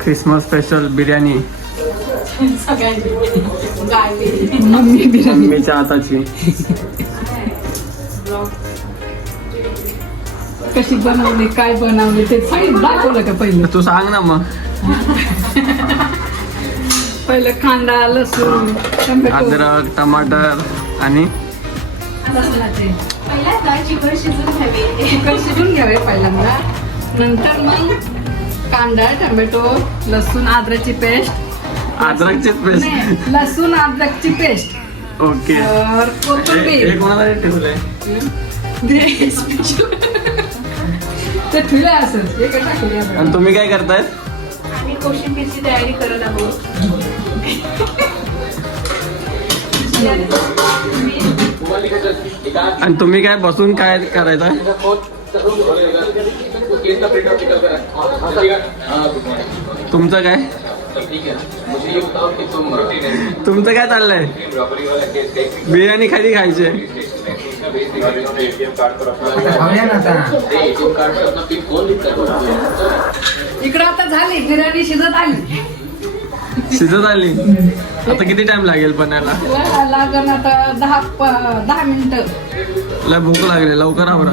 Christmas special biryani mummy मम्मीच्या हाताची. कशी बनवली काय बनवली ते सांग दाखवलं का पहिलं. तू सांग ना मग. पहिलं कांदा लसूण टोमॅटो अद्रक टमाटर आणि लसणाचे चिकन शिजून घ्यावे पहिल्यांदा. नंतर मग कांदा टोमॅटो लसूण अद्रकची पेस्ट. अद्रकचीच पेस्ट. लसूण अद्रकची पेस्ट. ओके. कोथिंबीर कोणाला ठेवलंय ते ठुले असं एक टाकले. आणि तुम्ही काय करताय? आम्ही कोशिंबीरची तयारी करत आहोत. आणि तुम्ही काय बसून काय करायचं? तुमचं काय तुमचं काय चाललंय? बिर्याणी खाली खायची. इकडं आता झाली बिर्याणी शिजत आली. शिजत आली. आता किती टाइम लागेल बनायला? लागण आता 10 मिनिटं. लय भूक लागली लवकर आवरा.